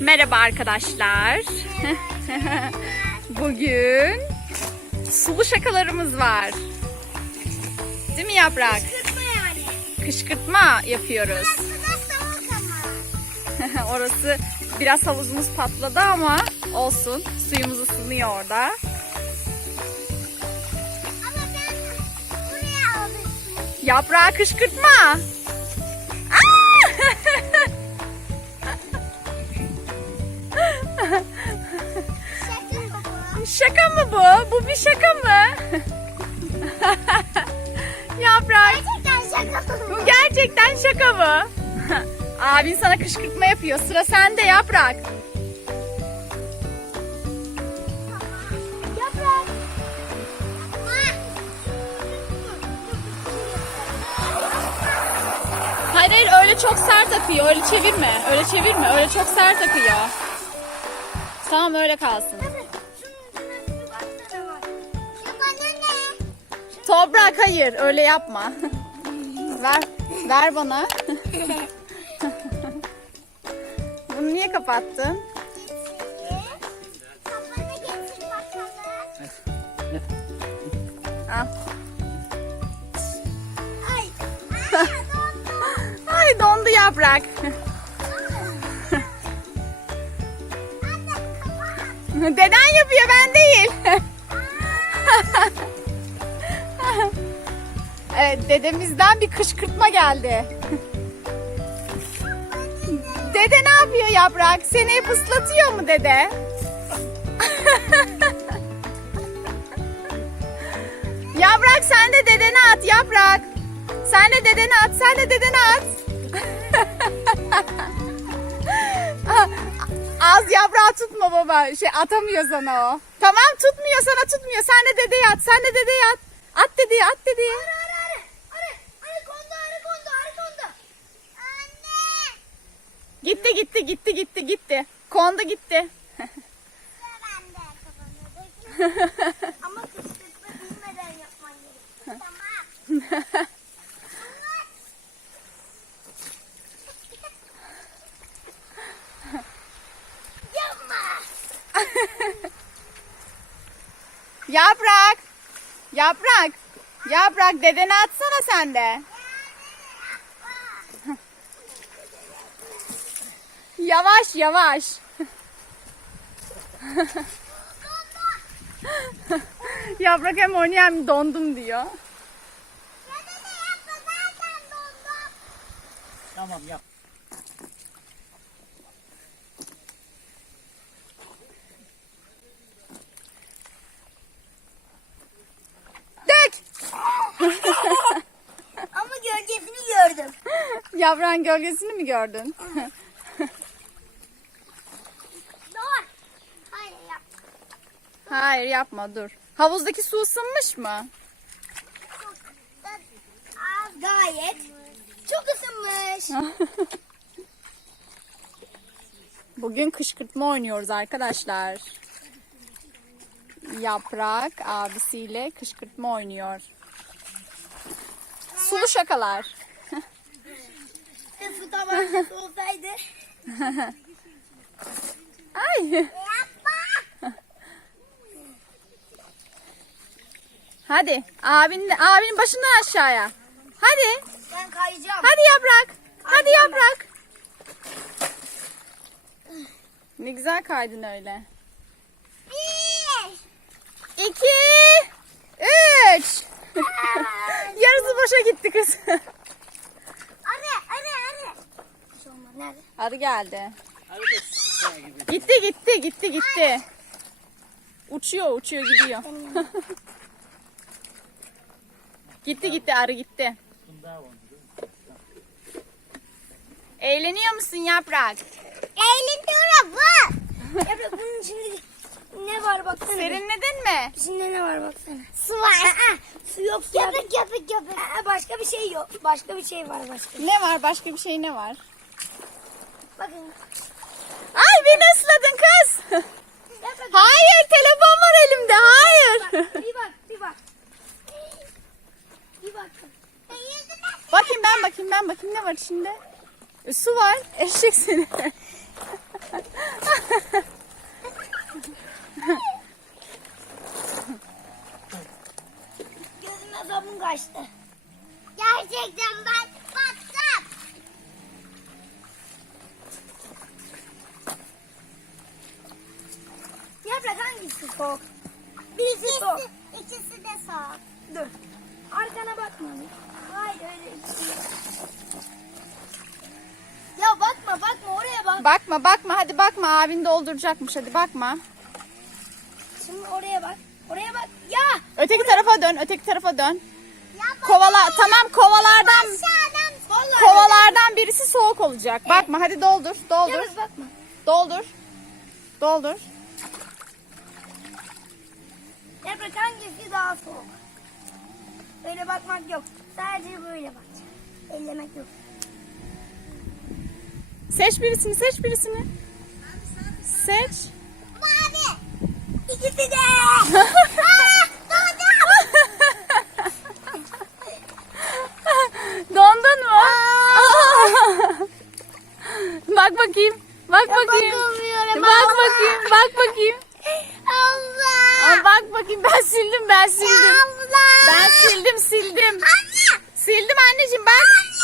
Merhaba arkadaşlar. Bugün sulu şakalarımız var. Değil mi Yaprak? Kırpma yani. Kışkırtma yapıyoruz. Orası biraz havuzumuz patladı ama olsun. Suyumuz ısınıyor orada. Ama ben buraya alıştım. Yaprağı kışkırtma. Şaka mı bu? Bu bir şaka mı? Yaprak. Gerçekten şaka Bu baba. gerçekten şaka mı? Abin sana kışkırtma yapıyor. Sıra sende yaprak. Yaprak. Hayır hayır öyle çok sert akıyor. Öyle çevirme. Öyle çevirme. Öyle çok sert akıyor. Tamam öyle kalsın. Toprak hayır öyle yapma. ver ver bana. Bunu niye kapattın? Al. Ay. Ay dondu yaprak. Deden yapıyor ben değil. evet dedemizden bir kışkırtma geldi. Dede ne yapıyor yaprak? Seni hep ıslatıyor mu dede? yaprak sen de dedene at yaprak. Sen de dedene at, sen de dedene at. Az yaprağı tutma baba. Şey atamıyor sana o. Tamam tutmuyor sana tutmuyor. Sen de dedeye at. Sen de dedeye at. At dedeye at dedeye. Arı arı arı. Arı. Arı kondu arı kondu arı kondu. Anne. Gitti gitti gitti gitti gitti. Kondu gitti. Ama kışkırtma bilmeden yapman gerekiyor. Tamam. Yapma. Yaprak. Yaprak. Yaprak dedene atsana sen de. Yavaş yavaş. Yaprak hem oynuyor hem dondum diyor. Tamam yap. Dök. Ama gölgesini gördüm. Yaprağın gölgesini mi gördün? Doğru. Hayır yap. Hayır yapma dur. Havuzdaki su ısınmış mı? Gayet. Çok ısınmış. Bugün kışkırtma oynuyoruz arkadaşlar. Yaprak abisiyle kışkırtma oynuyor. Sulu şakalar. Olsaydı. Ay. Hadi abinin, abinin başından aşağıya. Hadi. Ben kayacağım. Hadi yaprak. Hadi yaprak. Ne güzel kaydın öyle. Bir. İki. Üç. Yarısı boşa gitti kız. Arı arı arı. Bir şey Arı geldi. Gibi. Gitti gitti gitti gitti. Uçuyor uçuyor gidiyor. gitti gitti arı gitti. Eğleniyor musun yaprak? Eğleniyorum bu. Yaprak bunun içinde ne var baksana. Serinledin mi? İçinde ne var baksana. Su var. Aa, su yok. Köpük köpük köpük. Aa, başka bir şey yok. Başka bir şey var başka. Ne var başka bir şey ne var? Bakın. Ay beni ısladın kız. Hayır telefon var elimde hayır. Bir bak bir bak. Bir bak. bakayım ben bakayım ben bakayım ne var içinde? E, su var eşek seni. soğuklaştı. Gerçekten ben baktım. Hangisi soğuk? Birisi soğuk. İkisi de soğuk. Dur. Arkana bakma. Hayır öyle bir şey. Ya bakma bakma oraya bak. Bakma bakma hadi bakma abin dolduracakmış hadi bakma. Şimdi oraya bak. Oraya bak. Ya. Öteki tarafa dön öteki tarafa dön. Ya Kovala tamam kovalardan Aşağıdan. Vallahi. kovalardan birisi soğuk olacak. Bakma hadi doldur doldur Yalnız bakma. doldur. Doldur. Yaprak hangisi daha soğuk? Öyle bakmak yok. Sadece böyle bak. Ellemek yok. Seç birisini seç birisini. Seç. Mavi. İkisi de. Dondun mu? bak bakayım. Bak bakayım. bakamıyorum Bak abla. bakayım. Bak Allah. Aa, bak bakayım ben sildim ben sildim. Abla. Ben sildim sildim. Anne. Sildim anneciğim ben.